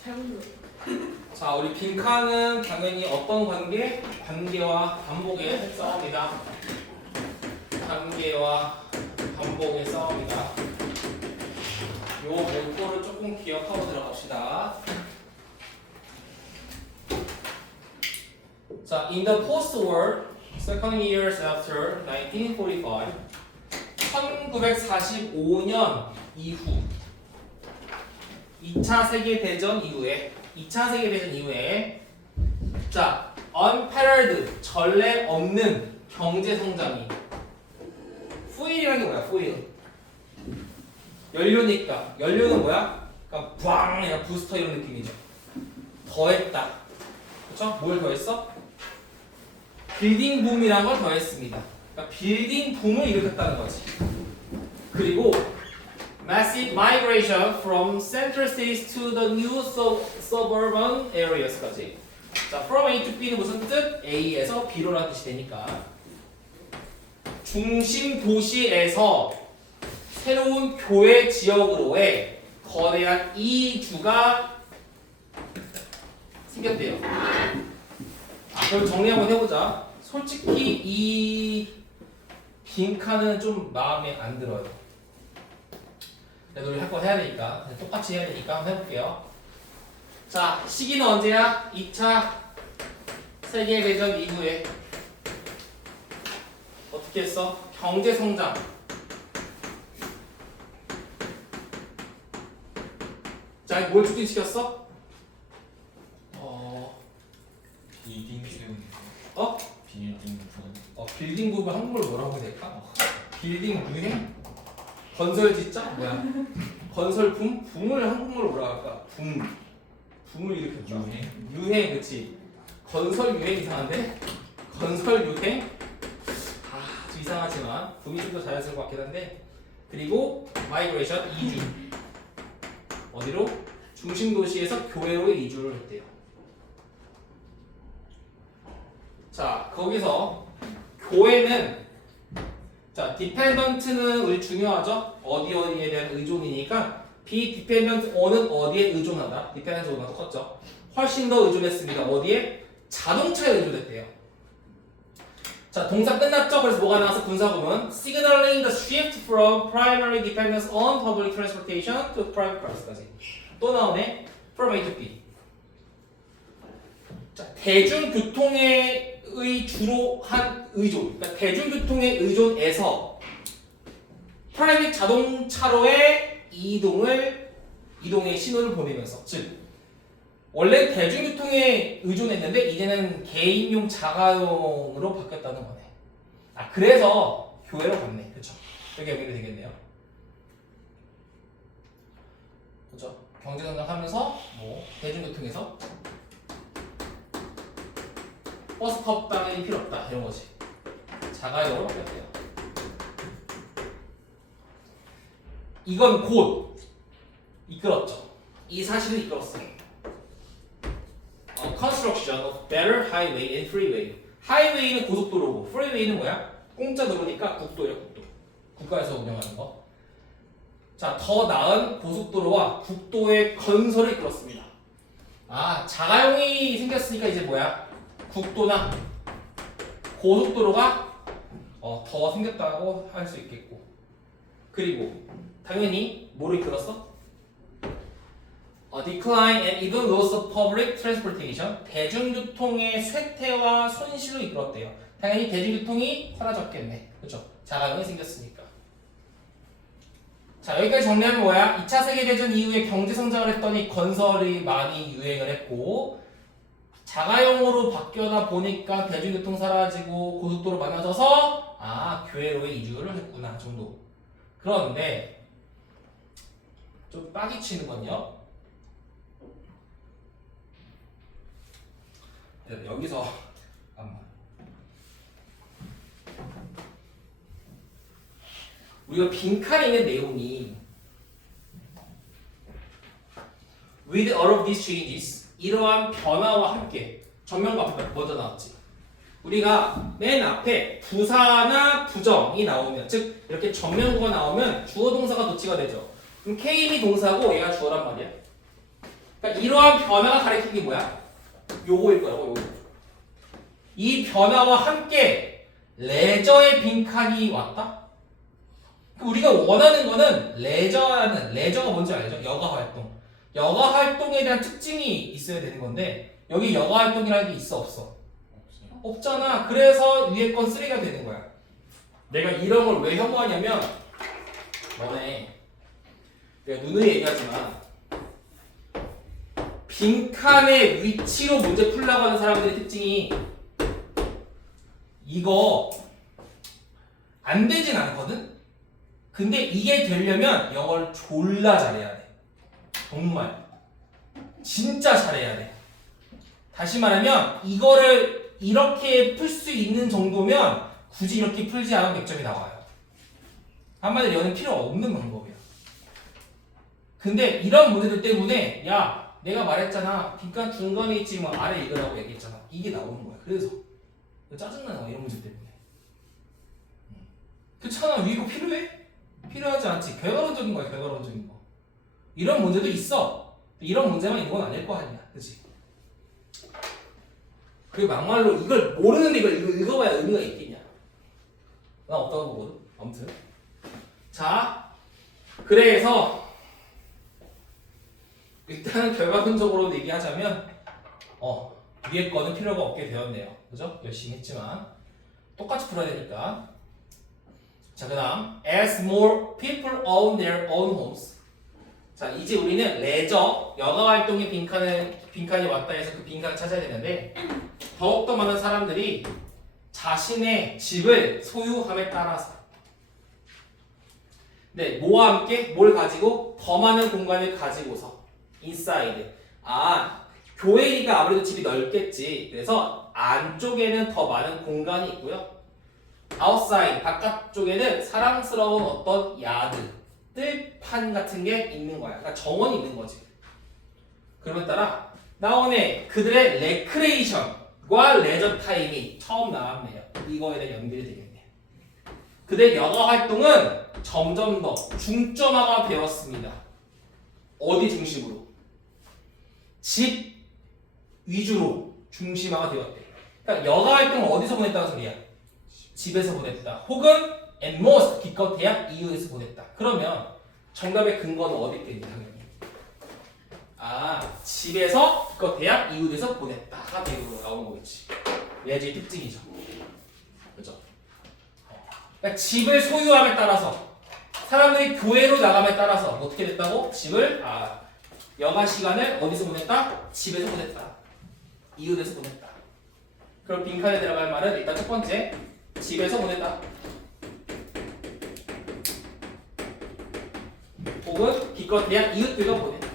잘못 자, 우리 빈칸은 당연히 어떤 관계? 관계와 반복의 싸움이다. 관계와 반복의 싸움이다. 요 문구를 조금 기억하고 들어갑시다. 자, in the post-war second years after 1945, 1945년 이후 2차 세계대전 이후에 자, unparalleled 전례 없는 경제 성장이 fuel이라는 게 뭐야? fuel 연료니까 연료는 뭐야? 그러니까 부앙 그냥 부스터 이런 느낌이죠. 더했다. 그렇죠? 뭘 더했어? 빌딩 붐이라는 걸 더했습니다. 그러니까 빌딩 붐을 일으켰다는 거지. 그리고 massive migration from central cities to the new suburban areas까지. 자, from A to B는 무슨 뜻? A에서 B로라는 뜻이 되니까 중심 도시에서 새로운 교외 지역으로의 거대한 이주가 생겼대요. 그럼 정리 한번 해보자. 솔직히 이 빈칸은 좀 마음에 안 들어요. 그래도 우리 할 거 해야 되니까 똑같이 해야 되니까 한번 해볼게요. 자, 시기는 언제야? 2차 세계대전 이후에 어떻게 했어? 경제성장 자, 뭘 추진시켰어? 빌딩 세우는 어? 빌딩 분 빌딩 붐을 한국말로 뭐라고 해야 될까? 빌딩 유행? 건설 짓자? 뭐야? 건설 붐? 붐을 한국말로 뭐라 할까? 붐을 일으켰죠. 유행, 그치? 건설 유행 이상한데? 건설 유행? 좀 이상하지만 붐이 좀 더 자연스러울 것 같긴 한데. 그리고 마이그레이션 이주 어디로? 중심 도시에서 교외로의 이주를 했대요. 자, 거기서 교회는 자, dependent는 우리 중요하죠? 어디에 대한 의존이니까 be-dependent on은 어디에 의존하다. dependent on과 똑같죠? 훨씬 더 의존했습니다. 어디에? 자동차에 의존했대요. 자, 동사 끝났죠? 그래서 뭐가 나와서 분사구문 signaling the shift from primary dependence on public transportation to private cars까지. 또 나오네. from A to B. 자, 대중교통에 주로 한 의존, 그러니까 대중교통의 의존에서 프라이빗 자동차로의 이동의 신호를 보내면서, 즉 원래 대중교통에 의존했는데 이제는 개인용 자가용으로 바뀌었다는 거네. 아, 그래서 교회로 갔네, 그렇죠? 여기 연결이 되겠네요. 그렇죠? 경제성장하면서 뭐 대중교통에서 버스 컵 따윈 필요 없다 이런 거지. 자가용으로 바뀌었대요. 이건 곧 이끌었죠. 이 사실을 이끌었어요. Construction of better highway and freeway. 하이웨이는 고속도로고, 프리웨이는 뭐야? 공짜 도로니까 국도예요, 국도. 국가에서 운영하는 거. 자, 더 나은 고속도로와 국도의 건설을 이끌었습니다. 아, 자가용이 생겼으니까 이제 뭐야? 국도나 고속도로가 더 생겼다고 할 수 있겠고, 그리고 당연히 뭐를 이끌었어? Decline and even loss of public transportation. 대중교통의 쇠퇴와 손실을 이끌었대요. 당연히 대중교통이 사라졌겠네. 그렇죠? 자가용이 생겼으니까. 자, 여기까지 정리하면 뭐야? 2차 세계대전 이후에 경제성장을 했더니 건설이 많이 유행을 했고, 자가용으로 바뀌어다 보니까 대중교통 사라지고 고속도로 많아져서 교외로의 이주를 했구나 정도. 그런데 좀 빡이 치는 건요. 여기서 우리가 빈칸에 있는 내용이 with all of these changes 이러한 변화와 함께 전면과 앞에 먼저 나왔지. 우리가 맨 앞에 부사나 부정이 나오면, 즉 이렇게 전면구가 나오면 주어 동사가 도치가 되죠. 그럼 came이 동사고 얘가 주어란 말이야. 그러니까 이러한 변화가 가리키는 게 뭐야? 요거일 거라고 요거. 이 변화와 함께 레저의 빈칸이 왔다? 우리가 원하는 거는 레저가 뭔지 알죠? 여가 활동. 여가 활동에 대한 특징이 있어야 되는 건데 여기 여가 활동이라는 게 있어 없어? 없어요. 없잖아. 그래서 위에 건 3가 되는 거야. 내가 이런 걸 왜 혐오하냐면 너네 내가 누누이 얘기하지만 빈칸의 위치로 문제 풀려고 하는 사람들의 특징이 이거 안 되진 않거든? 근데 이게 되려면 영어를 졸라 잘해야 돼. 정말 진짜 잘해야 돼. 다시 말하면 이거를 이렇게 풀 수 있는 정도면 굳이 이렇게 풀지 않아도 100점이 나와요. 한마디로 얘는 필요 없는 방법이야. 근데 이런 문제들 때문에 야 내가 말했잖아 빈칸 중간에 있지 뭐 아래 읽으라고 얘기했잖아. 이게 나오는 거야. 그래서 짜증나는 거야 이런 문제 때문에. 그렇잖아. 위에 거 필요해? 필요하지 않지. 결과론적인 거야 결과론적인 거. 이런 문제도 있어. 이런 문제만 있는 건 아닐 거 아니야. 그치? 그리고 막말로 이걸 모르는데 이걸 읽어봐야 의미가 있겠냐. 난 없다고 보거든. 아무튼 자 그래서 일단은 결과론적으로 얘기하자면 위에 거는 필요가 없게 되었네요. 그죠? 열심히 했지만 똑같이 풀어야 되니까. 자 그 다음 as more people own their own homes. 자 이제 우리는 레저 여가 활동의 빈칸이 왔다 해서 그 빈칸을 찾아야 되는데 더욱더 많은 사람들이 자신의 집을 소유함에 따라서 네 뭐와 함께 뭘 가지고 더 많은 공간을 가지고서 inside 교회니까 아무래도 집이 넓겠지. 그래서 안쪽에는 더 많은 공간이 있고요. outside 바깥쪽에는 사랑스러운 어떤 야드 뜰판 같은 게 있는 거야. 그러니까 정원이 있는 거지. 그러면 따라 나오네 그들의 레크레이션과 레저 타임이 처음 나왔네요. 이거에 대한 연결이 되겠네. 그들의 여가 활동은 점점 더 중점화가 되었습니다. 어디 중심으로? 집 위주로 중심화가 되었대. 그러니까 여가 활동을 어디서 보냈다는 소리야? 집에서 보냈다. 혹은 at most 기껏해야 이유에서 보냈다. 그러면 정답의 근거는 어디 있겠니? 당연히 집에서 기껏해야 이유에서 보냈다가 대으로 나오는 거겠지. 레저의 특징이죠. 그렇죠? 그러니까 집을 소유함에 따라서 사람들이 교회로 나감에 따라서 어떻게 됐다고? 집을 여가 시간을 어디서 보냈다? 집에서 보냈다. 이웃에서 보냈다. 그럼 빈칸에 들어갈 말은 일단 첫 번째 집에서 보냈다. 혹은 기껏해야 이웃들과 보냈다.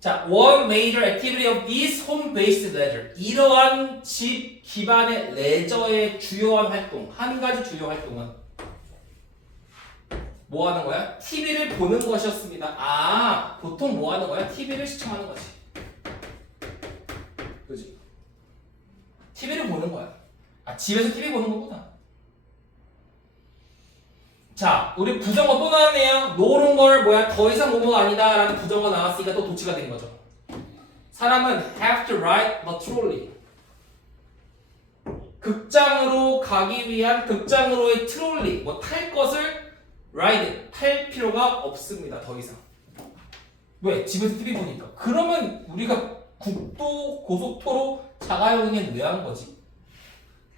자, one major activity of this home-based leisure. 이러한 집 기반의 레저의 주요한 활동, 한 가지 주요 활동은 뭐 하는 거야? TV를 보는 것이었습니다. 보통 뭐 하는 거야? TV를 시청하는 거지. 그지? TV를 보는 거야. 집에서 TV 보는 거구나. 자, 우리 부정어 또 나왔네요. 노는 걸 더 이상 노가 아니다 라는 부정어 나왔으니까 또 도치가 된 거죠. 사람은 have to ride the trolley. 극장으로 가기 위한 극장으로의 트롤리, 탈 것을 ride, 탈 필요가 없습니다. 더 이상. 왜? 집에서 TV 보니까. 그러면 우리가 국도, 고속도로, 자가용행은 왜 하는 거지?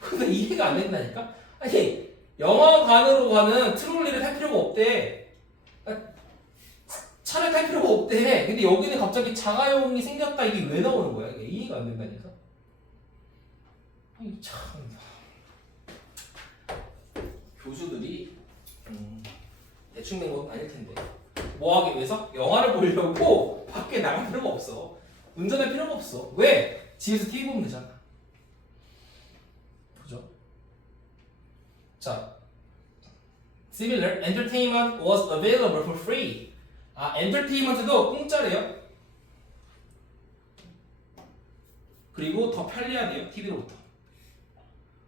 근데 이해가 안 된다니까? 아니, 영화관으로 가는 트롤리를 탈 필요가 없대. 차를 탈 필요가 없대. 근데 여기는 갑자기 자가용이 생겼다. 이게 왜 나오는 거야? 이게 이해가 안 된다니까? 아니, 참. 교수들이 대충 된 건 아닐 텐데. 뭐 하기 위해서? 영화를 보려고 밖에 나갈 필요가 없어. 운전할 필요가 없어. 왜? 집에서 TV 보면 되잖아. 그죠? 자, similar, entertainment was available for free. entertainment도 공짜래요. 그리고 더 편리하대요. TV로부터.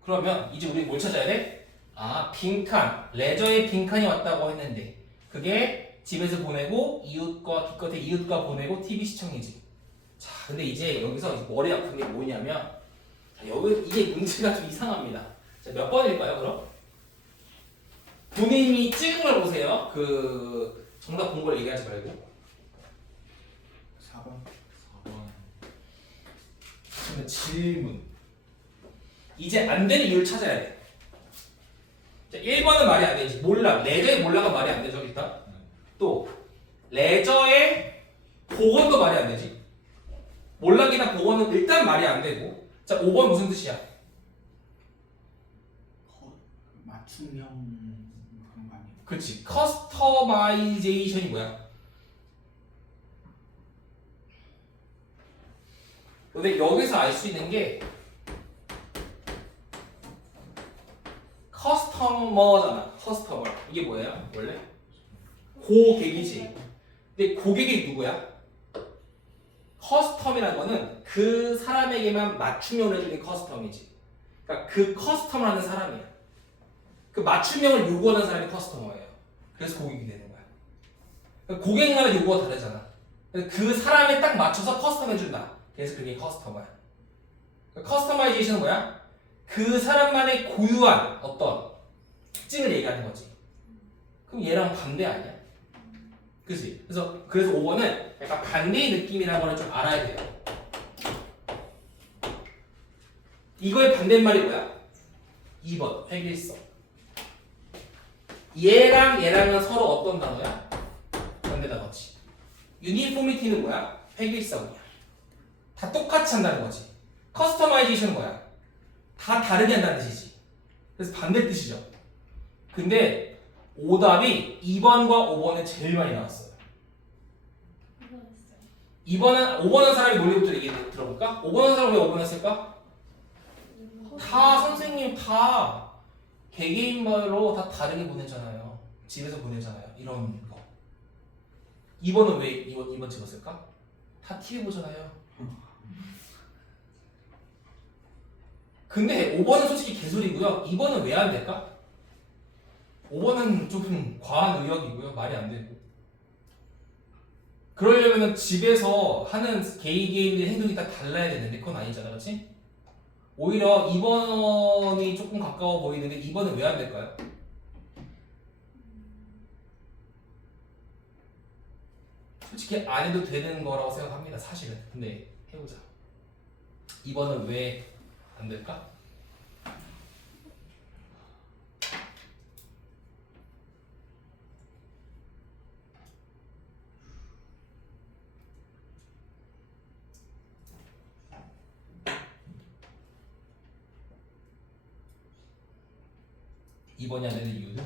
그러면 이제 우리 뭘 찾아야 돼? 아, 빈칸. 레저에 빈칸이 왔다고 했는데 그게 집에서 보내고 이웃과 기껏해 이웃과 보내고 TV 시청이지. 자, 근데 이제 여기서 머리 아픈 게 뭐냐면 자, 여기 이게 문제가 좀 이상합니다. 자, 몇 번일까요, 그럼? 본인이 찍은 걸 보세요. 그 정답 본 걸 얘기하지 말고. 4번. 4번. 그러면 질문. 이제 안 되는 이유를 찾아야 돼. 자, 1번은 말이 안 되지. 몰락. 레저의 몰락은 말이 안 되죠, 일단. 또 레저의 복원도 말이 안 되지. 몰락이나 복원은 일단 말이 안 되고. 자, 5번 무슨 뜻이야? 맞춤형 그런 거 아니에요? 그렇지. 커스터마이제이션이 뭐야? 근데 여기서 알 수 있는 게 커스터머잖아. 커스터머. 이게 뭐예요? 원래? 고객이지. 근데 고객이 누구야? 커스텀이라는 거는 그 사람에게만 맞춤형을 해주는 커스텀이지. 그러니까 그 커스텀을 하는 사람이야. 그 맞춤형을 요구하는 사람이 커스터머예요. 그래서 고객이 되는 거야. 그러니까 고객마다 요구가 다르잖아. 그 사람에 딱 맞춰서 커스텀 해준다. 그래서 그게 커스터머야. 그러니까 커스터마이제이션은 뭐야? 그 사람만의 고유한 어떤 특징을 얘기하는 거지. 그럼 얘랑 반대 아니야? 그치? 그래서 5번은 약간 반대의 느낌이라는 걸 좀 알아야 돼요. 이거의 반대말이 뭐야? 2번 획일성. 얘랑 얘랑은 서로 어떤 단어야? 반대 단어지. 유니포미티는 뭐야? 획일성이야. 다 똑같이 한다는 거지. 커스터마이제이션은 뭐야? 다 다르게 한다는 뜻이지. 그래서 반대 뜻이죠. 근데 오답이 2번과 5번에 제일 많이 나왔어요. 5번은 사람이 논리부터 얘기 들어볼까? 5번은 사람 왜 5번 했을까? 다 선생님 다 개개인별로 다 다르게 보내잖아요. 집에서 보내잖아요. 이런 거. 2번은 왜 2번 찍었을까? 다 TV 보잖아요. 근데 5번은 솔직히 개소리고요. 2번은 왜 안 될까? 5번은 좀 과한 의역이고요. 말이 안 되고. 그러려면 집에서 하는 개인의 행동이 다 달라야 되는데 그건 아니잖아. 그렇지? 오히려 2번이 조금 가까워 보이는데 2번은 왜 안 될까요? 솔직히 안 해도 되는 거라고 생각합니다. 사실은. 근데 해보자. 2번은 왜 안 될까? 이번이 안 되는 이유는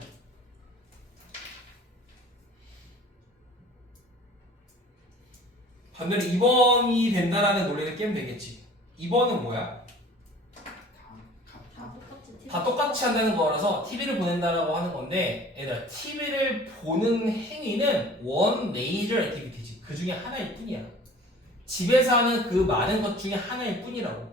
반대로 2번이 된다라는 논리를 깨면 되겠지. 2번은 뭐야? 다 똑같이 한다는 거라서 TV를 보낸다라고 하는 건데 얘들아 TV를 보는 행위는 원 메이저 액티비티지. 그 중에 하나일 뿐이야. 집에서 하는 그 많은 것 중에 하나일 뿐이라고.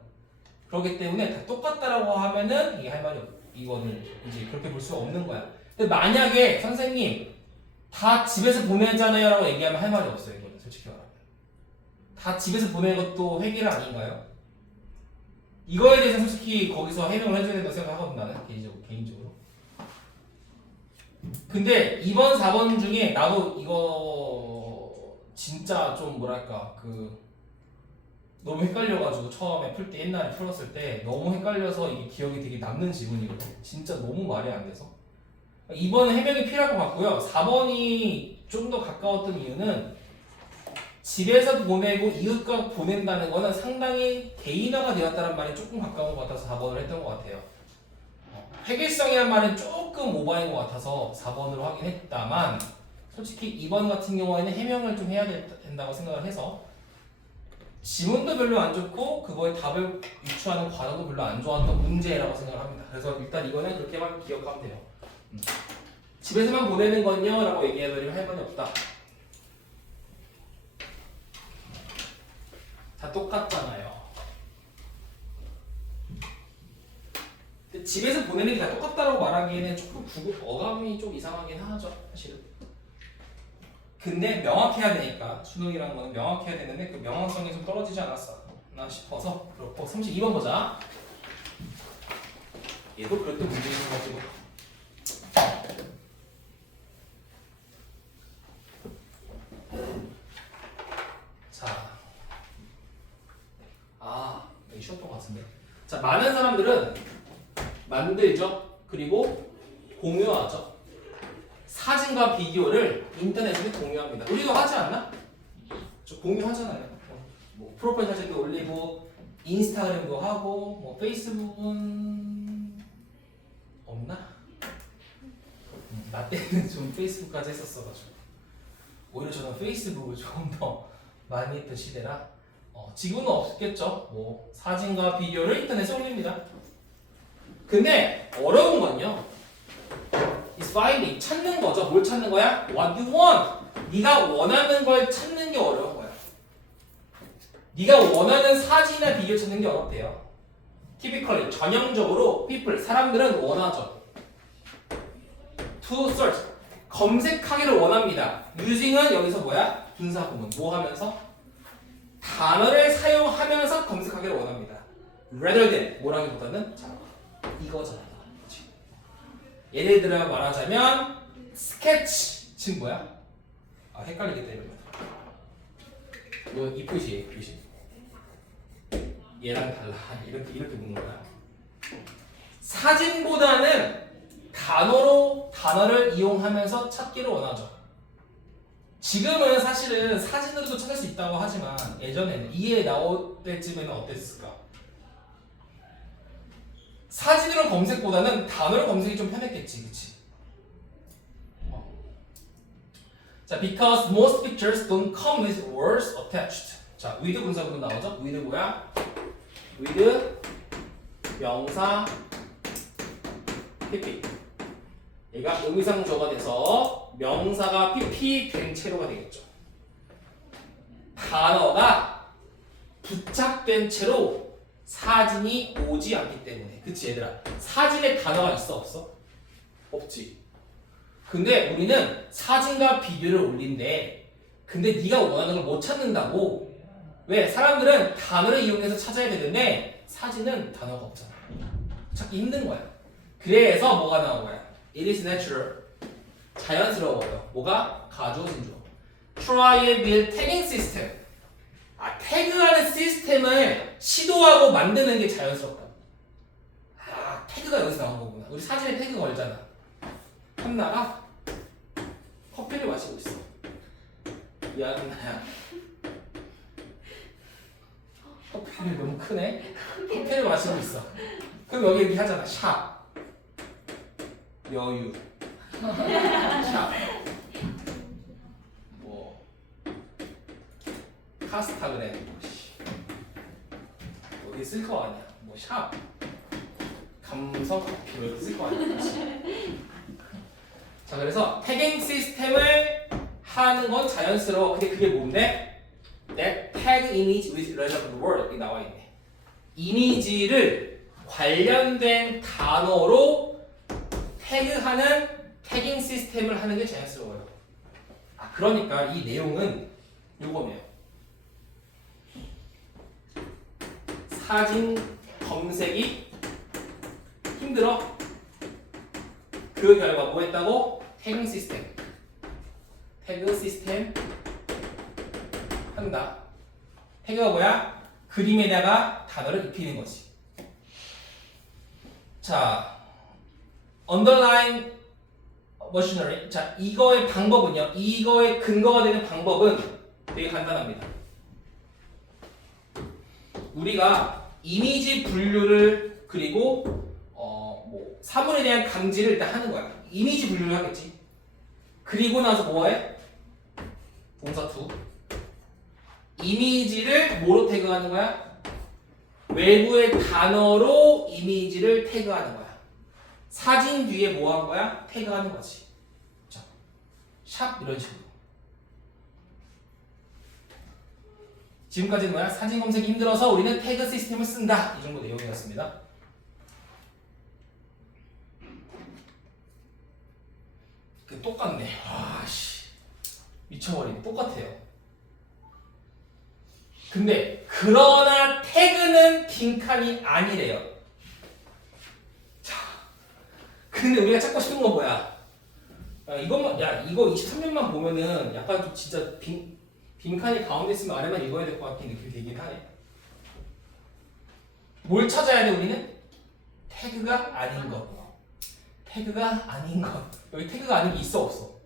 그렇기 때문에 다 똑같다라고 하면은 이게 할 말이 없어. 이거는 이제 그렇게 볼 수가 없는 거야. 근데 만약에 선생님 다 집에서 보내잖아요 라고 얘기하면 할 말이 없어요. 이거는 솔직히 말하면 다 집에서 보내는 것도 획일 아닌가요? 이거에 대해서 솔직히 거기서 해명을 해줘야 된다고 생각하거든 나는 개인적으로. 근데 2번 4번 중에 나도 이거 진짜 좀 뭐랄까 너무 헷갈려가지고 처음에 풀 때 옛날에 풀었을 때 너무 헷갈려서 이게 기억이 되게 남는 지문이거든. 진짜 너무 말이 안 돼서 2번은 해명이 필요할 것 같고요. 4번이 좀 더 가까웠던 이유는 집에서 보내고 이웃과 보낸다는 거는 상당히 개인화가 되었다는 말이 조금 가까운 것 같아서 4번을 했던 것 같아요. 획일성이란 말은 조금 오버인 것 같아서 4번으로 하긴 했다만 솔직히 2번 같은 경우에는 해명을 좀 해야 된다고 생각을 해서 지문도 별로 안 좋고 그거에 답을 유추하는 과정도 별로 안 좋았던 문제라고 생각을 합니다. 그래서 일단 이거는 그렇게만 기억하면 돼요. 집에서만 보내는 건요? 라고 얘기해버리면 할 말이 없다. 다 똑같잖아요. 근데 집에서 보내는 게 다 똑같다라고 말하기에는 조금 어감이 좀 이상하긴 하죠, 사실은. 근데 명확해야 되니까 수능이라는 거는 명확해야 되는데 그 명확성이 좀 떨어지지 않았나 싶어서 그렇고 32번 보자. 얘도 그렇게 문제 있는 가지고. 자, 여기 쉬웠던 것 같은데. 자, 많은 사람들은 만들죠. 그리고 공유하죠. 사진과 비디오를 인터넷에 공유합니다. 우리도 하지 않나? 저 공유하잖아요. 뭐 프로파일 사진도 올리고 인스타그램도 하고 뭐 페이스북은 없나? 나 때는 좀 페이스북까지 했었어가지고 오히려 저는 페이스북을 조금 더 많이 했던 시대라 지금은 없겠죠. 뭐 사진과 비디오를 인터넷에 올립니다. 근데 어려운 건요. is finding 찾는 거죠. 뭘 찾는 거야? What you want. 네가 원하는 걸 찾는 게 어려운 거야. 네가 원하는 사진이나 비디오 찾는 게 어렵대요. Typically 전형적으로 people 사람들은 원하죠. To search 검색하기를 원합니다. using은 여기서 뭐야? 분사구문 뭐 하면서? 단어를 사용하면서 검색하기를 원합니다. rather than 뭐라기보다는 자 이거잖아. 예를 들어 말하자면 스케치 지금 뭐야? 헷갈리겠다 이러면 이거 이 표시예요. 이 표시 얘랑 달라 이렇게 묻는 거야. 사진보다는 단어를 이용하면서 찾기를 원하죠. 지금은 사실은 사진으로도 찾을 수 있다고 하지만 예전에는 이해 나올 때쯤에는 어땠을까? 사진으로 검색보다는 단어로 검색이 좀 편했겠지, 그치? 자, because most pictures don't come with words attached. 자, with 분사구문 나오죠? with 뭐야? with 명사 pp. 얘가 의미상조가 돼서 명사가 pp 된 채로가 되겠죠. 단어가 부착된 채로 사진이 오지 않기 때문에. 그치 얘들아? 사진에 단어가 있어 없어? 없지. 근데 우리는 사진과 비디오를 올린대. 근데 네가 원하는 걸 못 찾는다고. 왜? 사람들은 단어를 이용해서 찾아야 되는데 사진은 단어가 없잖아. 찾기 힘든 거야. 그래서 뭐가 나온 거야? It is natural. 자연스러워요. 뭐가? 가주어진 주어. Try and build tagging system. 태그하는 시스템을 시도하고 만드는 게 자연스럽다. 태그가 여기서 나온 거구나. 우리 사진에 태그 걸잖아. 한나가 커피를 마시고 있어. 야, 한나야. 커피를 너무 크네. 커피를 마시고 있어. 그럼 여기 이렇게 하잖아. 샵. 여유. 샵. 뭐 카스타그램. 여기 쓸 거 아니야. 뭐 샵. 감성 커피 이렇게 쓸 거 아니야. 자, 그래서 태깅 시스템을 하는 건 자연스러워. 근데 그게 뭔데? That tag image with relevant word 여기 나와 있네. 이미지를 관련된 단어로 태그하는 태깅 시스템을 하는 게 자연스러워요. 그러니까 이 내용은 요거네요. 사진 검색이 힘들어? 그 결과 뭐 했다고? 태깅 시스템. 태그 시스템 한다. 태그가 뭐야? 그림에다가 단어를 입히는 거지. 자, underline machinery. 자, 이거의 방법은요. 이거의 근거가 되는 방법은 되게 간단합니다. 우리가 이미지 분류를 그리고 뭐 사물에 대한 감지를 일단 하는 거야. 이미지 분류를 하겠지. 그리고 나서 뭐해? 동사 to. 이미지를 뭐로 태그하는 거야? 외부의 단어로 이미지를 태그하는 거야. 사진 뒤에 뭐 한 거야? 태그하는 거지. 자, 샵 이런 식으로. 지금까지는 뭐야? 사진 검색이 힘들어서 우리는 태그 시스템을 쓴다. 이 정도 내용이었습니다. 똑같아요. 근데 그러나 태그는 빈칸이 아니래요. 자, 근데 우리가 찾고 싶은 건 뭐야? 이거 23면만 보면은 약간 좀 진짜 빈칸이 가운데 있으면 아래만 읽어야 될 것 같은 느낌이 되긴 하네. 뭘 찾아야 돼 우리는? 태그가 아닌 것. 태그가 아닌 것. 여기 태그가 아닌 게 있어 없어?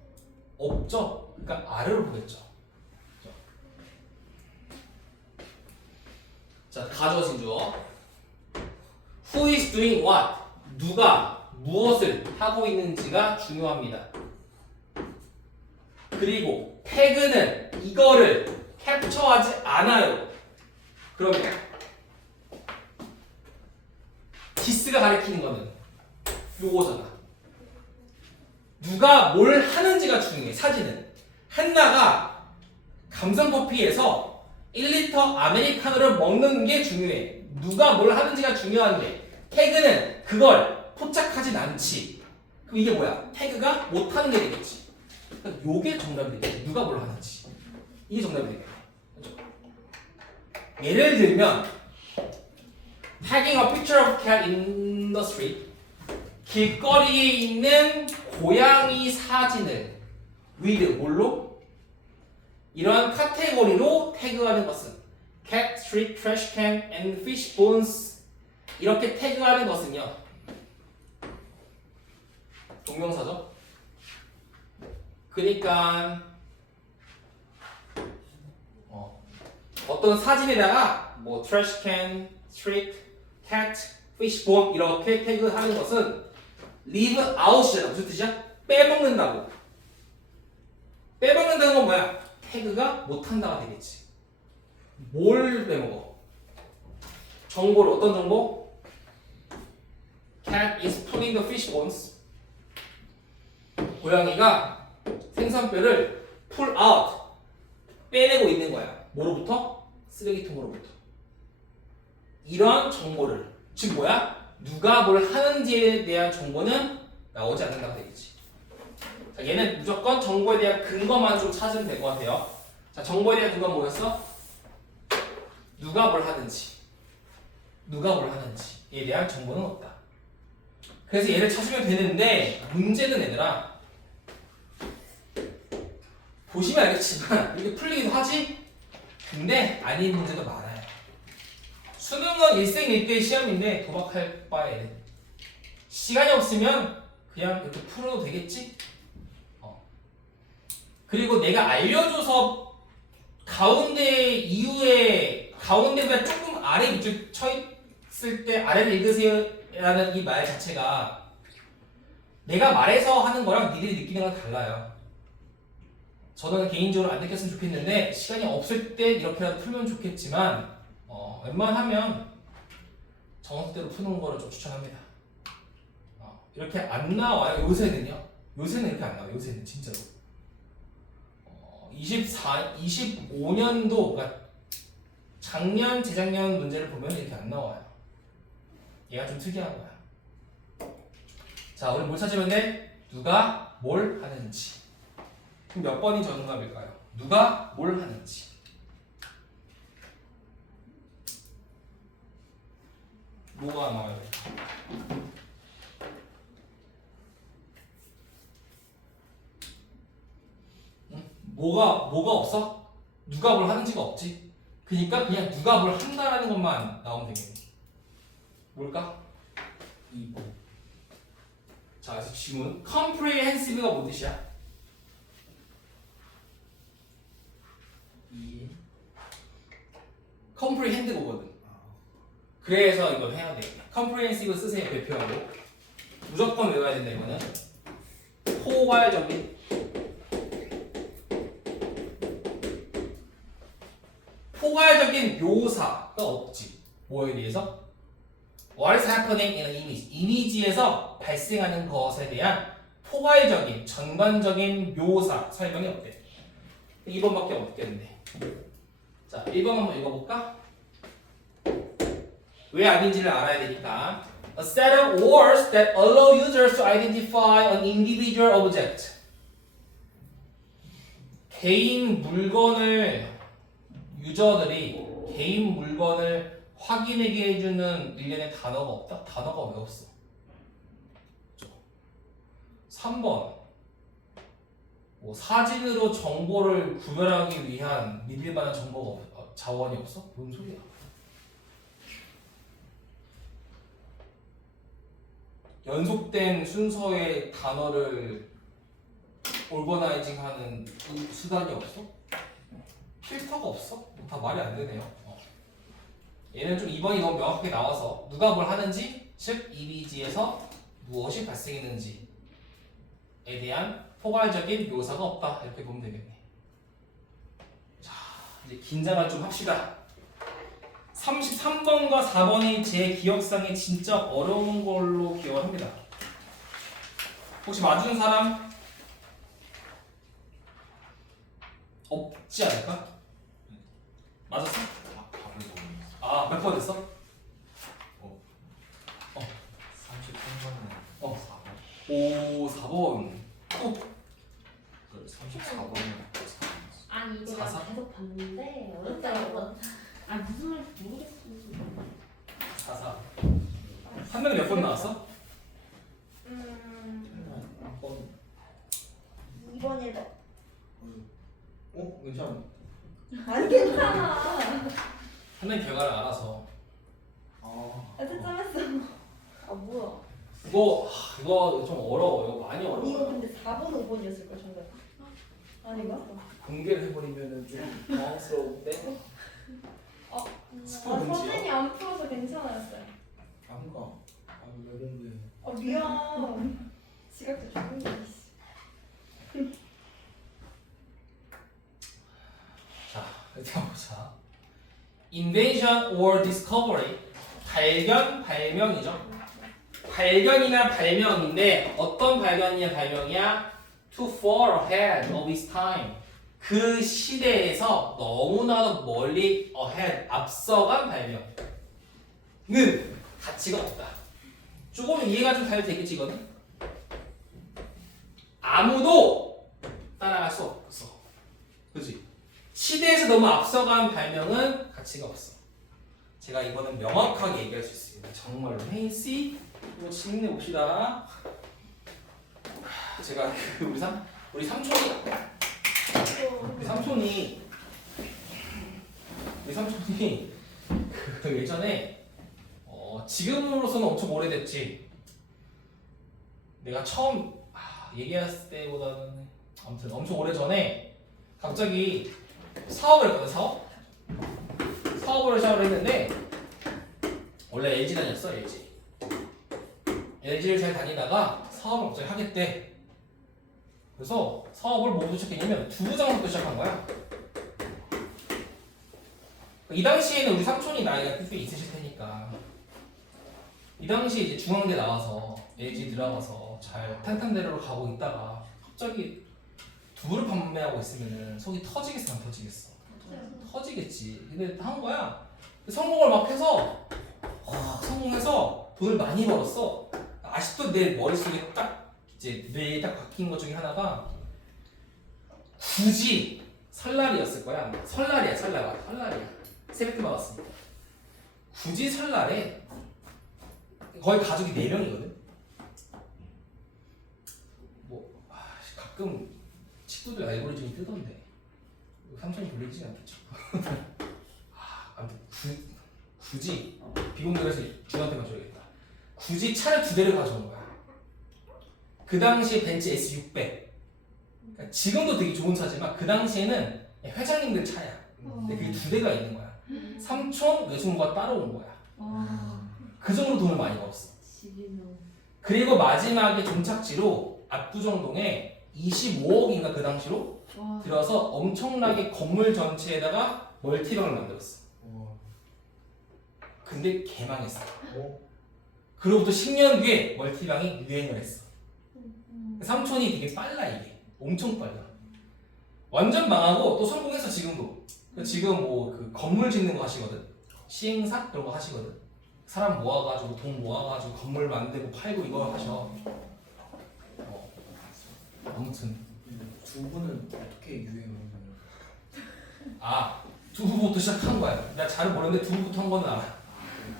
없죠? 그러니까 아래로 보겠죠. 자, 가져진 주어. Who is doing what? 누가 무엇을 하고 있는지가 중요합니다. 그리고 태그는 이거를 캡처하지 않아요. 그러면 디스가 가리키는 거는 요거잖아. 누가 뭘 하는지가 중요해. 사진은 한나가 감성커피에서 1리터 아메리카노를 먹는 게 중요해. 누가 뭘 하는지가 중요한데 태그는 그걸 포착하진 않지. 그럼 이게 뭐야? 태그가 못하는 게 되겠지. 그러니까 요게 정답이 되겠지. 누가 뭘 하는지. 이게 정답이 되겠네. 그렇죠? 예를 들면 tagging a picture of cat in the street. 길거리에 있는 고양이 사진을 with 뭘로? 이러한 카테고리로 태그하는 것은 cat, street, trash can, and fish bones 이렇게 태그하는 것은요 동명사죠. 그러니까 어떤 사진에다가 뭐 trash can, street, cat, fish bone 이렇게 태그하는 것은 leave out이잖아. 무슨 뜻이야? 빼먹는다고. 빼먹는다는 건 뭐야? 태그가 못한다가 되겠지. 뭘 빼먹어? 정보를 어떤 정보? Cat is pulling the fish bones. 고양이가 생선뼈를 pull out 빼내고 있는 거야. 뭐로부터? 쓰레기통으로부터. 이런 정보를 즉 뭐야? 누가 뭘 하는지에 대한 정보는 나오지 않는다고 되겠지. 자, 얘는 무조건 정보에 대한 근거만 좀 찾으면 될 것 같아요. 자, 정보에 대한 근거는 뭐였어? 누가 뭘 하는지, 누가 뭘 하는지에 대한 정보는 없다. 그래서 얘를 찾으면 되는데 문제는 얘들아 보시면 알겠지만 이게 풀리기도 하지. 근데 아닌 문제도 많아요. 수능은 일생일대의 시험인데 도박할 바에 시간이 없으면 그냥 이렇게 풀어도 되겠지? 그리고 내가 알려줘서 가운데 이후에 가운데보다 조금 아래 밑줄 쳐 있을 때 아래를 읽으세요 라는 이 말 자체가 내가 말해서 하는 거랑 니들이 느끼는 건 달라요. 저는 개인적으로 안 느꼈으면 좋겠는데 시간이 없을 때 이렇게라도 풀면 좋겠지만 웬만하면 정석대로 푸는 거를 좀 추천합니다. 이렇게 안 나와요. 요새는요. 요새는 이렇게 안 나와요. 요새는 진짜로. 25년도 그러니까 작년, 재작년 문제를 보면 이렇게 안 나와요. 얘가 좀 특이한 거야. 자, 우리 뭘 찾으면 돼? 누가 뭘 하는지. 그럼 몇 번이 정답일까요? 누가 뭘 하는지. 뭐가 나와야 돼? 뭐가 없어? 누가 뭘 하는지가 없지. 그러니까 그냥 누가 뭘 한다라는 것만 나오면 되겠네. 뭘까? 2번. 자, 그래서 질문. comprehensive가 뭔 뜻이야? comprehend 거거든. 그래서 이걸 해야 돼. comprehensive 쓰세요. 배표하고. 무조건 외워야 된다 이거는. 포괄적인 묘사가 없지. 뭐에 대해서? What is happening in an image? 이미지에서 발생하는 것에 대한 포괄적인, 전반적인 묘사, 설명이 없대. 2번밖에 없겠는데. 자, 1번 한번 읽어볼까? 왜 아닌지를 알아야 되니까. A set of words that allow users to identify an individual object. 개인 물건을 유저들이 개인 물건을 확인하게 해주는 일련의 단어가 없다? 단어가 왜 없어? 3번 뭐 사진으로 정보를 구별하기 위한 믿을 만한 정보가 자원이 없어? 뭔 소리야? 연속된 순서의 단어를 올거나이징하는 수단이 없어? 필터가 없어? 다 말이 안 되네요. 얘는 좀 2번이 너무 명확하게 나와서 누가 뭘 하는지, 즉 이미지에서 무엇이 발생했는지에 대한 포괄적인 묘사가 없다. 이렇게 보면 되겠네. 자, 이제 긴장을 좀 합시다. 33번과 4번이 제 기억상에 진짜 어려운 걸로 기억을 합니다. 혹시 맞추는 사람? 없지 않을까? 맞았어? 답을 모르겠어. 아, 몇 번 했어? 33번은 어. 4번. 오, 4번. 또 34번은 4번. 아니 이거 사사? 내가 계속 봤는데 어렵다고. 아 무슨 말인지 모르겠어. 4. 한 명이 몇 번 나왔어? 2번 1번. 괜찮아. 아니 괜찮아. 한 명이 결과를 알아서. 아, 짬짬했어. 아 뭐야? 이거 좀 어려워. 이거 많이 이거 어려워. 근데 4번 5번이었을 걸 정답. 아닌가? 공개를 해버리면은 좀 당황스러운데. 스포 금지요? 선생님 안 풀어서 괜찮았어요. 안가. 왜 공부해? 미안. 지각도 죽는다. 자, 이렇게 보자. Invention or discovery. 발견, 발명이죠. 발견이나 발명인데 어떤 발견이냐 발명이야? To fall ahead of its time. 그 시대에서 너무나도 멀리 ahead, 앞서간 발명은 가치가 없다. 조금 이해가 좀 잘 되겠지 이거는? 아무도 따라갈 수 없어. 그지? 시대에서 너무 앞서간 발명은 가치가 없어. 제가 이거는 명확하게 얘기할 수 있습니다. 정말로 혜인씨 이거 질문해 봅시다. 제가 우리 삼촌이 그 예전에 지금으로서는 엄청 오래됐지. 내가 처음 얘기했을 때보다는 아무튼 엄청 오래 전에 갑자기 사업을 했거든. 사업을 시작을 했는데 원래 LG 다녔어. LG를 잘 다니다가 사업을 갑자기 하겠대. 그래서 사업을 뭐부터 시작했냐면 두부장부터 시작한 거야. 이 당시에는 우리 삼촌이 나이가 꽤 있으실 테니까 이 당시에 이제 중앙대 나와서 LG 들어가서 잘 탄탄대로로 가고 있다가 갑자기 두부를 판매하고 있으면은 속이 터지겠어 안 터지겠어? 터지겠지. 근데 한 거야. 성공을 막 해서 성공해서 돈을 많이 벌었어. 아직도 내 머릿속에 딱 이제 뇌에 딱 박힌 것 중에 하나가 굳이 설날이었을 거야. 설날이야. 새벽 때 받았으니까. 굳이 설날에 거의 가족이 4명이거든. 뭐 가끔 친구들 알고리즘이 뜨던데 삼촌이 돌리지 않겠죠. 아무튼 굳이 비공개해서 중한테만 줘야겠다. 굳이 차를 2대를 가져온 거야. 그 당시에 벤츠 S600. 그러니까 지금도 되게 좋은 차지만 그 당시에는 회장님들 차야. 근데 그게 2대가 있는 거야. 삼촌 외숙모가 따로 온 거야. 그 정도로 돈을 많이 벌었어. 그리고 마지막에 종착지로 압구정동에 25억인가 그 당시로 들어서 엄청나게 건물 전체에다가 멀티방을 만들었어. 근데 개망했어. 그로부터 10년 뒤에 멀티방이 유행을 했어. 삼촌이 되게 빨라 이게. 엄청 빨라. 완전 망하고 또 성공했어 지금도. 지금 뭐 그 건물 짓는 거 하시거든. 시행사 그런 거 하시거든. 사람 모아가지고 돈 모아가지고 건물 만들고 팔고 이거 하셔. 아무튼 두부는 어떻게 유행을? 두부부터 시작한 거야. 나 잘 모르는데 두부부터 한 거는 알아.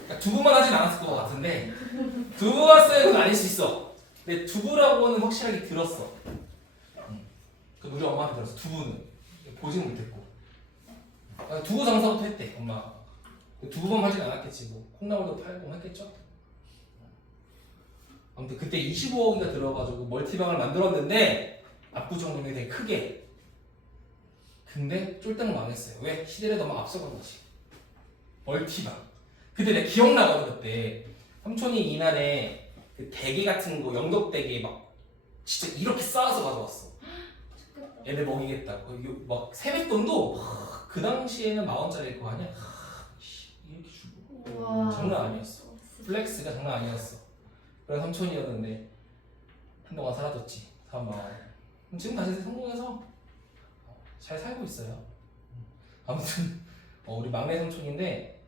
그러니까 두부만 하진 않았을 것 같은데 두부가 쌤은 아닐 수 있어. 근데 두부라고는 확실하게 들었어. 우리 엄마한테 들었어. 두부는 보지는 못했고 두부 장사부터 했대 엄마. 두부만 하진 않았겠지. 뭐 콩나물도 팔고 했겠죠. 아무튼 그때 25억이가 들어가지고 멀티방을 만들었는데 압구정동에 되게 크게. 근데 쫄딱 망했어요. 왜? 시대를 너무 앞서간 거지. 멀티방. 그때 내가 기억나거든. 그때 삼촌이 이날에 그 대게 같은 거 영덕대게 막 진짜 이렇게 쌓아서 가져왔어. 애들 먹이겠다고. 막 세뱃돈도 그 당시에는 10,000원짜리일 거 아니야? 이렇게 주고. 우와. 장난 아니었어. 플렉스가 장난 아니었어. 그런 삼촌이었는데 한동안 사라졌지. 30,000원. 지금 다시 성공해서 잘 살고 있어요. 아무튼 우리 막내 삼촌인데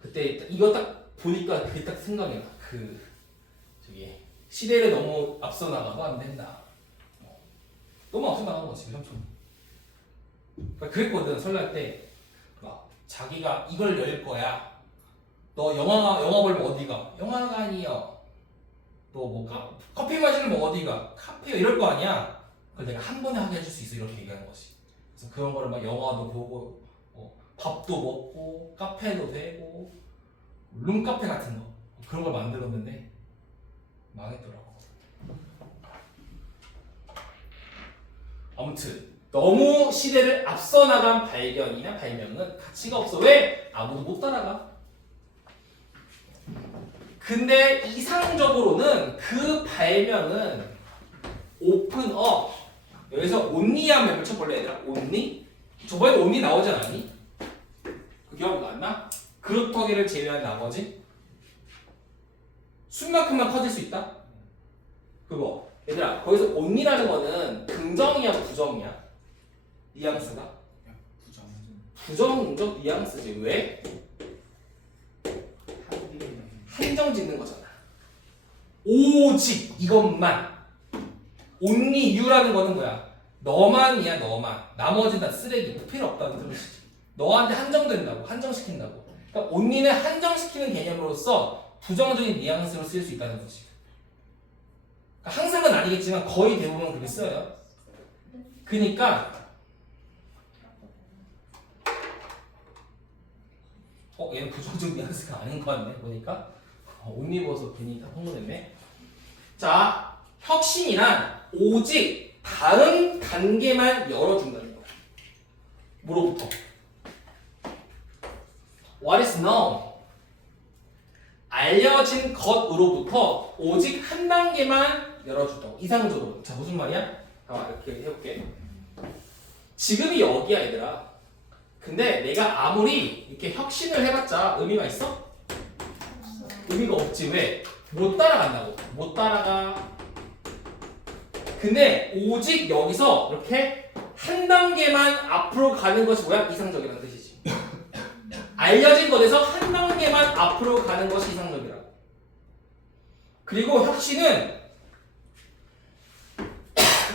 그때 이거 딱 보니까 그게 딱 생각이 나. 저기 시대를 너무 앞서 나가고 안 된다. 너무 앞서 나간 거지 삼촌. 그러니까 그랬거든. 설날 때 막 자기가 이걸 열 거야. 너 영화 보려면 어디가? 영화관이요. 너 뭐 커피 마시려면 어디가? 카페요. 이럴 거 아니야. 그걸 내가 한 번에 하게 해줄 수 있어. 이렇게 얘기하는 거지. 그래서 그런 거를 막 영화도 보고 밥도 먹고 카페도 되고 룸카페 같은 거 그런 걸 만들었는데 망했더라고. 아무튼 너무 시대를 앞서 나간 발견이나 발명은 가치가 없어. 왜? 아무도 못 따라가. 근데 이상적으로는 그 발명은 오픈업. 여기서 온리 한번 펼쳐볼래 얘들아? 온리? 저번에도 온리 나오지 않았니? 그 기억 안 나? 그루터기를 제외한 나머지 순만큼만 커질 수 있다? 그거 얘들아 거기서 온리라는 거는 긍정이야 부정이야? 뉘앙스가? 부정적 뉘앙스지. 왜? 한정 짓는 거잖아. 오직 이것만. only you라는 거는 뭐야? 너만이야 너만. 나머지는 다 쓰레기. 필요 없다는 뜻이지. 너한테 한정된다고. 한정시킨다고. 그러니까 only는 한정시키는 개념으로서 부정적인 뉘앙스로 쓸 수 있다는 거지. 그러니까 항상은 아니겠지만 거의 대부분 그렇게 써요. 그러니까 얘는 부정적 뉘앙스가 아닌 것 같네 보니까. 옷 입어서 괜히 다 홍보됐네. 자, 혁신이란 오직 다음 단계만 열어준다는 거야. 뭐로부터? What is known? 알려진 것으로부터 오직 한 단계만 열어준다고. 이상적으로. 자, 무슨 말이야? 이렇게 해볼게. 지금이 여기야 얘들아. 근데 내가 아무리 이렇게 혁신을 해봤자 의미가 있어? 의미가 없지. 왜? 못 따라간다고. 못 따라가. 근데 오직 여기서 이렇게 한 단계만 앞으로 가는 것이 뭐야? 이상적이라는 뜻이지. 알려진 것에서 한 단계만 앞으로 가는 것이 이상적이라고. 그리고 혁신은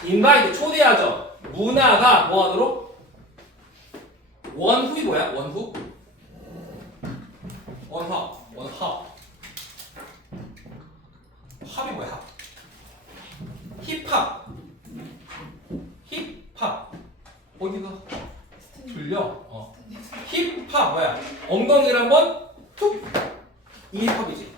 인바이트 초대하죠. 문화가 뭐하도록? 원후이 뭐야? 원후? 원합. 합이 뭐야? 합. 힙합. 어디가? 들려? 힙합 뭐야? 엉덩이를 한번 툭. 이게 힙합이지.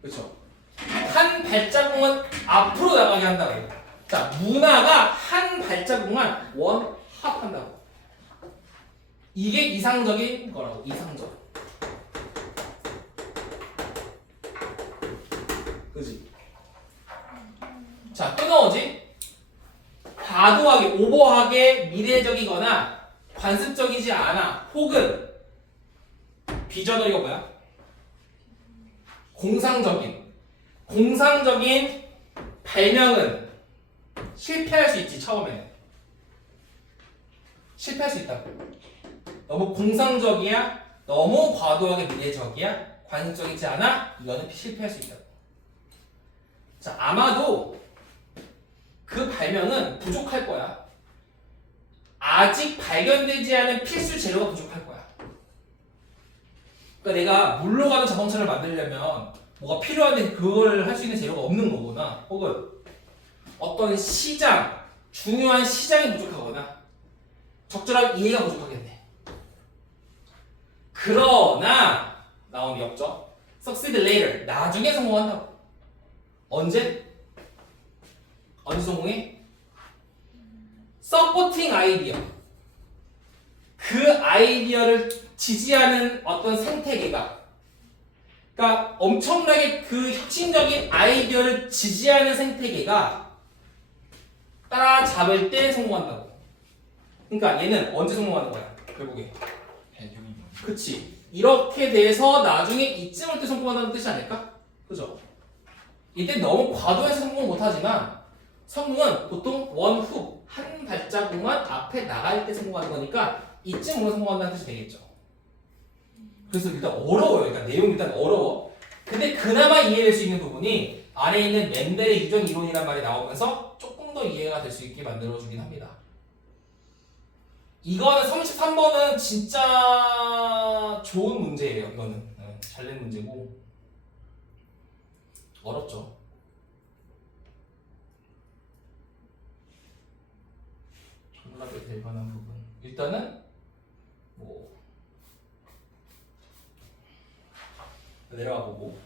그렇죠? 한 발자국만 앞으로 나가게 한다고. 자, 문화가 한 발자국만 원합한다고. 이게 이상적인 거라고. 이상적. 그지? 자, 또 나오지? 과도하게, 오버하게 미래적이거나 관습적이지 않아. 혹은 비전어리가 뭐야? 공상적인 발명은 실패할 수 있지. 처음에는 실패할 수 있다고. 너무 공상적이야, 너무 과도하게 미래적이야, 관습적이지 않아, 이거는 실패할 수 있다고. 자, 아마도 그 발명은 부족할 거야. 아직 발견되지 않은 필수 재료가 부족할 거야. 그러니까 내가 물로 가는 자동차를 만들려면 뭐가 필요한데 그걸 할 수 있는 재료가 없는 거거나 혹은 어떤 시장, 중요한 시장이 부족하거나 적절한 이해가 부족하겠네. 그러나 나온 역적 succeed later 나중에 성공한다고. 언제? 언제 성공해? supporting 아이디어 그 아이디어를 지지하는 어떤 생태계가 그러니까 엄청나게 그 혁신적인 아이디어를 지지하는 생태계가 따라잡을 때 성공한다고. 그러니까 얘는 언제 성공하는 거야? 결국에 배경이 뭐야? 그치 이렇게 돼서 나중에 이쯤 올 때 성공한다는 뜻이 아닐까? 그죠? 이때 너무 과도해서 성공 못하지만 성공은 보통 원후 한 발자국만 앞에 나갈 때 성공하는 거니까 이쯤 오면 성공한다는 뜻이 되겠죠. 그래서 일단 어려워요. 그러니까 내용이 일단 어려워. 근데 그나마 이해될 수 있는 부분이 안에 있는 멘델의 유전 이론이란 말이 나오면서 조금 더 이해가 될 수 있게 만들어주긴 합니다. 이거는 33번은 진짜 좋은 문제예요. 이거는 잘 낸 문제고 어렵죠. 전락이 될 만한 부분 일단은 뭐 내려가 보고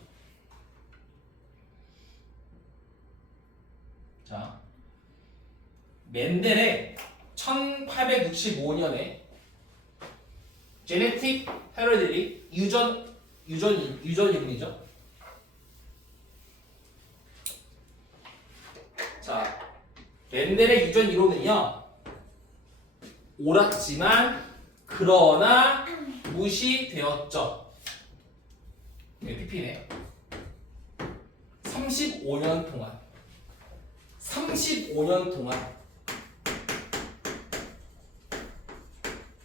자 멘델의 1865년에 제네틱 헤러디리 유전 이론이죠. 자 멘델의 유전 이론은요 옳았지만 그러나 무시되었죠. 네, PP네. 35년 동안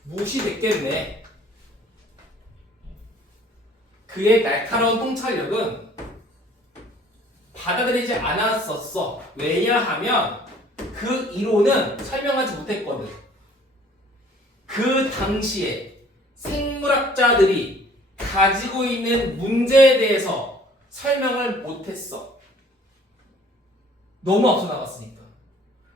무시됐겠네. 그의 날카로운 통찰력은 받아들이지 않았었어. 왜냐하면 그 이론은 설명하지 못했거든. 그 당시에 생물학자들이 가지고 있는 문제에 대해서 설명을 못했어. 너무 앞서 나갔으니까.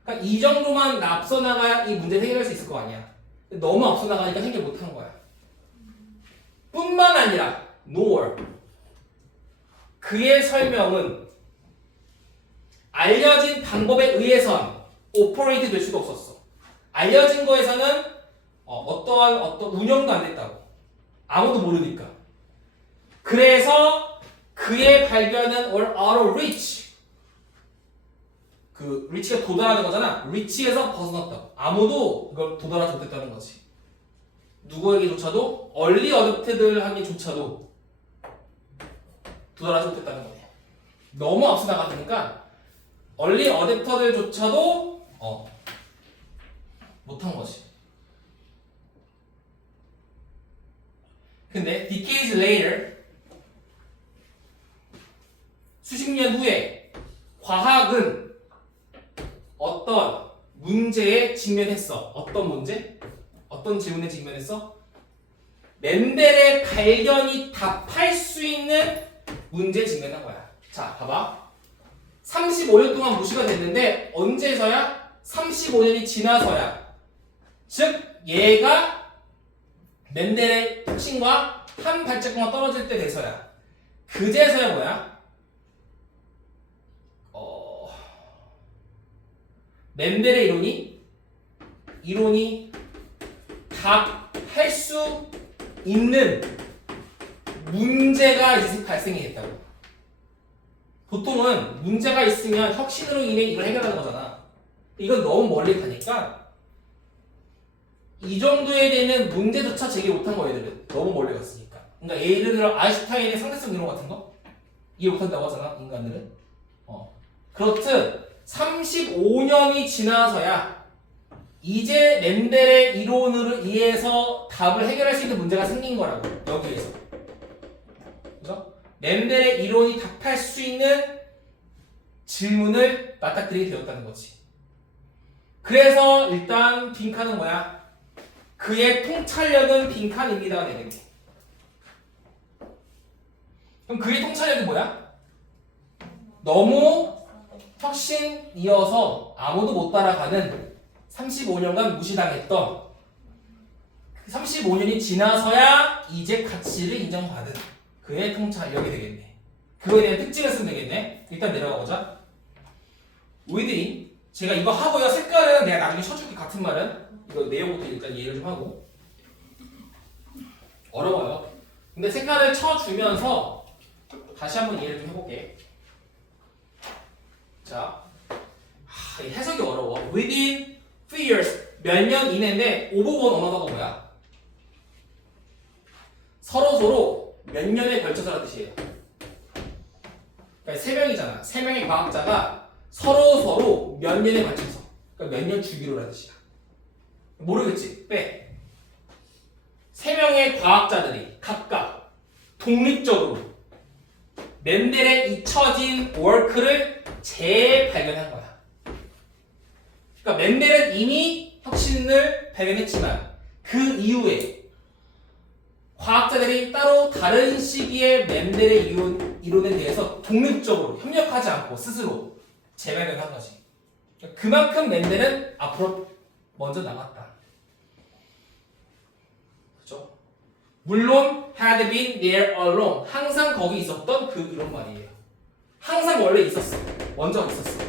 그러니까 이 정도만 앞서 나가야 이 문제를 해결할 수 있을 거 아니야. 너무 앞서 나가니까 해결 못한 거야. 뿐만 아니라 nor 그의 설명은 알려진 방법에 의해선 오퍼레이트 될 수도 없었어. 알려진 거에서는 어떠한 운영도 안 됐다고. 아무도 모르니까. 그래서 그의 발견은 all out of reach. 그 reach가 도달하는 거잖아. reach에서 벗어났다고. 아무도 그걸 도달하지 못했다는 거지. 누구에게조차도 early adopted에게조차도 도달하지 못했다는 거예요. 너무 앞서 나갔으니까 early adopter들조차도 못한 거지. 근데 decades later 수십 년 후에 과학은 어떤 문제에 직면했어. 어떤 문제? 어떤 질문에 직면했어? 멘델의 발견이 답할 수 있는 문제에 직면한 거야. 자, 봐봐. 35년 동안 무시가 됐는데 언제서야? 35년이 지나서야. 즉 얘가 멘델의 혁신과 한 발자국만 떨어질 때 돼서야. 그제서야 뭐야? 멘델의 이론이 답할 수 있는 문제가 이제 발생했다고. 보통은 문제가 있으면 혁신으로 인해 이걸 해결하는 거잖아. 이건 너무 멀리 가니까 이 정도에 되는 문제조차 제기 못한 거 얘들은 너무 멀리 갔으니까. 그러니까 예를 들어 아인슈타인의 상대성 이론 같은 거 이해 못한다고 하잖아 인간들은. 그렇듯 35년이 지나서야 이제 멘델의 이론으로 의해서 답을 해결할 수 있는 문제가 생긴 거라고. 여기에서. 그죠? 멘델의 이론이 답할 수 있는 질문을 맞닥뜨리게 되었다는 거지. 그래서 일단 빈칸은 뭐야? 그의 통찰력은 빈칸입니다. 내는 게. 그럼 그의 통찰력이 뭐야? 너무 혁신이어서 아무도 못 따라가는 35년간 무시당했던 35년이 지나서야 이제 가치를 인정받은 그의 통찰력이 되겠네. 그거에 대한 특징을 쓰면 되겠네. 일단 내려가 보자. within 제가 이거 하고요. 색깔은 내가 나중에 쳐줄게. 같은 말은 이거 내용부터 일단 이해를 좀 하고. 어려워요. 근데 색깔을 쳐주면서 다시 한번 이해를 좀 해볼게. 자, 이 해석이 어려워. within 3 years 몇 년 이내인데 오버원 언어가 뭐야? 서로 몇 년에 걸쳐서라는 뜻이에요. 그러니까 3명이잖아. 3명의 과학자가 서로 몇 년에 걸쳐서. 그러니까 몇 년 주기로라는 뜻이야. 모르겠지? 빼. 3명의 과학자들이 각각 독립적으로 멘델의 잊혀진 워크를 재발견한 거야. 그러니까 멘델은 이미 혁신을 발견했지만 그 이후에 과학자들이 따로 다른 시기에 멘델의 이론에 대해서 독립적으로 협력하지 않고 스스로 재발견한 거지. 그만큼 멘델은 앞으로 먼저 나갔다. 그렇죠? 물론 had been there all along 항상 거기 있었던 그 이런 말이에요. 항상 원래 있었어. 먼저 있었어.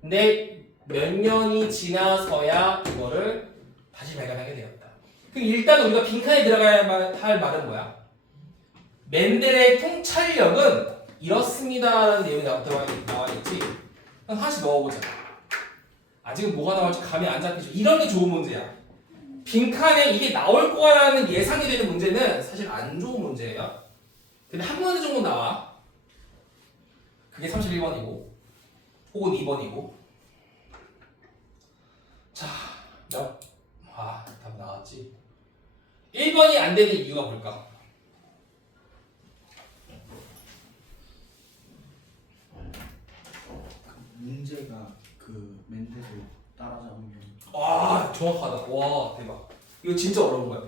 근데 몇 년이 지나서야 이거를 다시 발견하게 되었다. 그럼 일단 우리가 빈칸에 들어가야 할 말은 뭐야? 멘델의 통찰력은 이렇습니다라는 내용이 나와 있지. 그럼 하나씩 넣어보자. 아직은 뭐가 나올지 감이 안 잡히죠. 이런 게 좋은 문제야. 빈칸에 이게 나올 거라는 예상이 되는 문제는 사실 안 좋은 문제예요. 근데 한 문제 정도 나와. 그게 31번이고 혹은 2번이고. 자, 답 나왔지. 1번이 안 되는 이유가 뭘까? 문제가 그 멘델을 따라잡으면 와, 정확하다. 와, 대박. 이거 진짜 어려운 거야.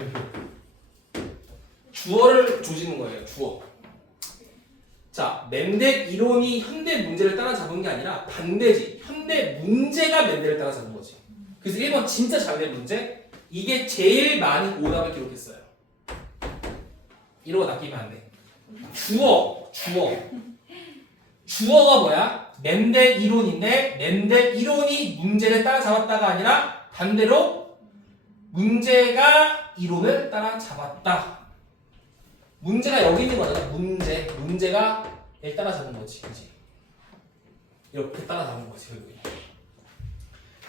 주어를 조지는 거예요. 주어. 자, 멘델 이론이 현대 문제를 따라잡은 게 아니라 반대지. 현대 문제가 멘델을 따라잡은 거지. 그래서 1번 진짜 잘 된 문제. 이게 제일 많이 오답을 기록했어요. 이러고 낚이면 안 돼. 주어가 뭐야? 멘델 이론인데 멘델 이론이 문제를 따라잡았다가 아니라 반대로 문제가 이론을 따라잡았다. 문제가 여기 있는 거잖아. 문제가 얘를 따라잡은 거지, 그렇지? 이렇게 따라잡은 거지 결국에.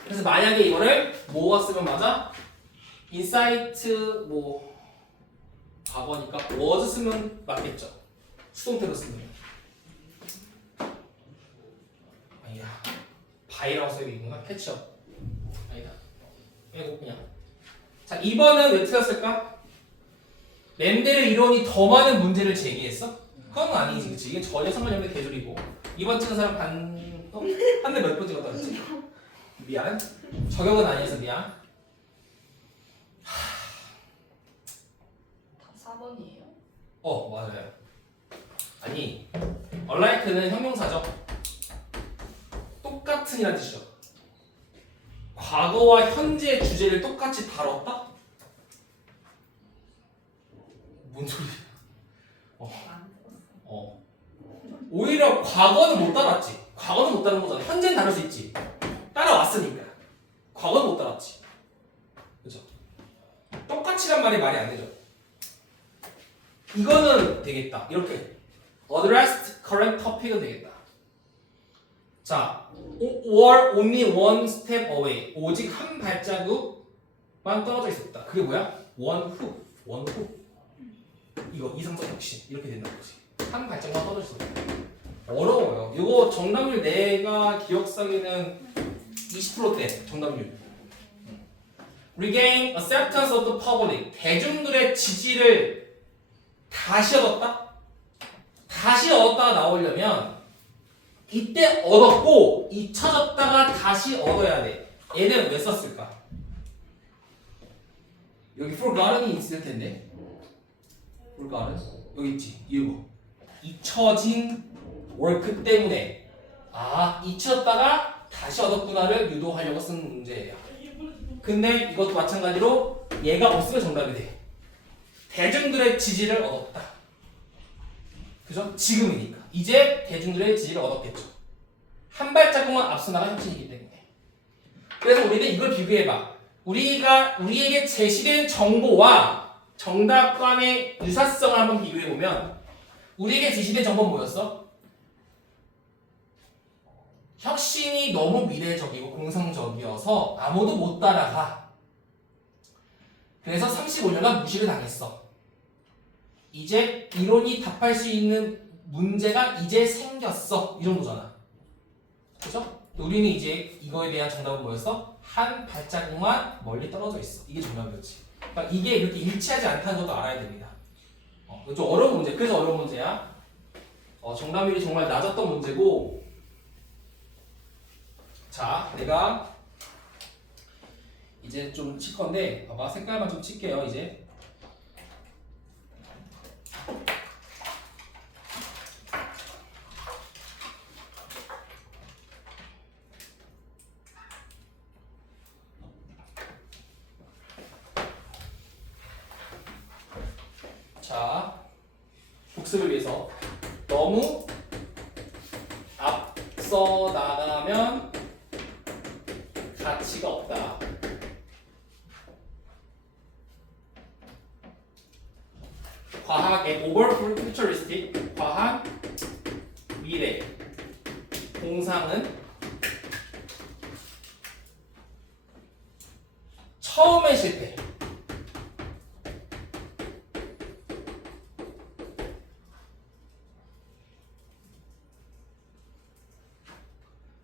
그래서 만약에 이거를 뭐가 쓰면 맞아? 인사이트 뭐 과거니까 was 쓰면 맞겠죠. 수동태로 쓰면. 아니야. 바이라고 써야겠구나. 캐치업. 아니다. 빼고 그냥. 자, 2번은 왜 틀렸을까? 멘델의 이론이 더 많은 문제를 제기했어? 그건 아니지, 그치? 이게 전혀 상관없는 개소리고. 2번 찍은 사람 한 대 몇 번 찍었다 그랬지? 미안. 저격은 아니어서 미안. 4번이에요? 맞아요. 아니, unlike는 형용사죠. 똑같은이란 뜻이죠. 과거와 현재의 주제를 똑같이 다뤘다? 뭔 소리야? 오히려 과거는 못 따랐지. 과거는 못 따른 거잖아. 현재는 다룰 수 있지. 따라왔으니까. 과거는 못 따랐지. 그죠? 똑같이란 말이 안 되죠. 이거는 되겠다. 이렇게 addressed current topic은 되겠다. 자, or only one step away. 오직 한 발자국만 떨어져 있었다. 그게 뭐야? one who. 이거 이성적 혁신 이렇게 된다는 거지. 한 발자국만 떨어져 있었다. 어려워요. 이거 정답률 내가 기억상에는 20%대 정답률. Regain acceptance of the public. 대중들의 지지를 다시 얻었다? 다시 얻었다가 나오려면 이때 얻었고 잊혀졌다가 다시 얻어야 돼. 얘는 왜 썼을까? 여기 forgotten이 있을 텐데 forgotten 여기 있지. 이거 잊혀진 work 때문에 잊혔다가 다시 얻었구나를 유도하려고 쓴 문제예요. 근데 이것도 마찬가지로 얘가 없으면 정답이 돼. 대중들의 지지를 얻었다. 그죠? 지금이니까 이제 대중들의 지지를 얻었겠죠. 한 발자국만 앞서 나간 혁신이기 때문에. 그래서 우리는 이걸 비교해봐. 우리에게 제시된 정보와 정답 간의 유사성을 한번 비교해보면 우리에게 제시된 정보는 뭐였어? 혁신이 너무 미래적이고 공상적이어서 아무도 못 따라가. 그래서 35년간 무시를 당했어. 이제 이론이 답할 수 있는 문제가 이제 생겼어. 이 정도잖아. 그죠? 우리는 이제 이거에 대한 정답은 뭐였어? 한 발자국만 멀리 떨어져 있어. 이게 정답이었지. 그러니까 이게 이렇게 일치하지 않다는 것도 알아야 됩니다. 좀 어려운 문제. 그래서 어려운 문제야. 정답률이 정말 낮았던 문제고. 자, 내가 이제 좀 칠 건데, 봐봐. 색깔만 좀 칠게요, 이제. 자, 복습을 위해서 너무 앞서 나가면 가치가 없다. 과학의 over futuristic, 과학 미래 공상은 처음에 실패.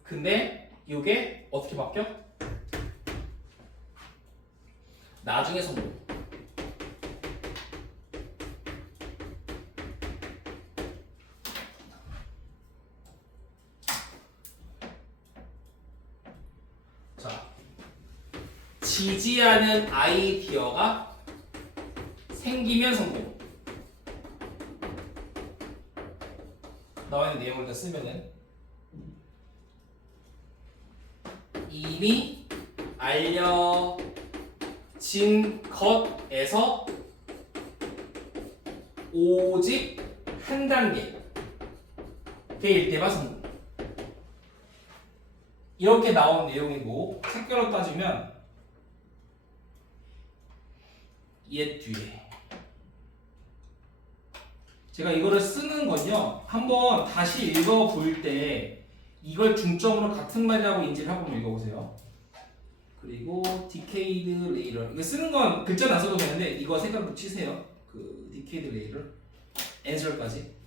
근데 이게 어떻게 바뀌어? 나중에 성공. 자, 지지하는 아이디어가 생기면 성공. 나와 있는 내용을 다 쓰면은 이미 알려진 것에서 오직 한 단계일 때만 성공. 이렇게 나온 내용이고 색깔로 따지면 얘 뒤에 제가 이거를 쓰는 건요 한번 다시 읽어볼 때 이걸 중점으로 같은 말이라고 인지를 하고 읽어보세요. 그리고 decade later 이거 쓰는 건 글자는 안 써도 되는데 이거 색깔로 치세요. 그 decade later answer까지.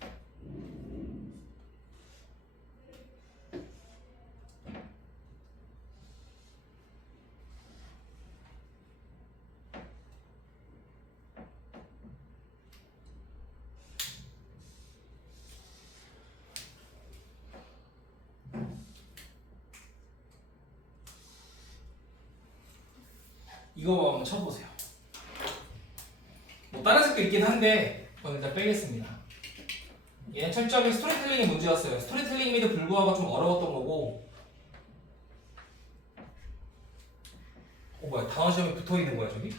이거 한번 쳐보세요. 뭐 다른 색도 있긴 한데 그건 일단 빼겠습니다. 얘는 철저하게 스토리텔링의 문제였어요. 스토리텔링임에도 불구하고 좀 어려웠던 거고. 뭐야 단어 시험에 붙어있는 거야 저기?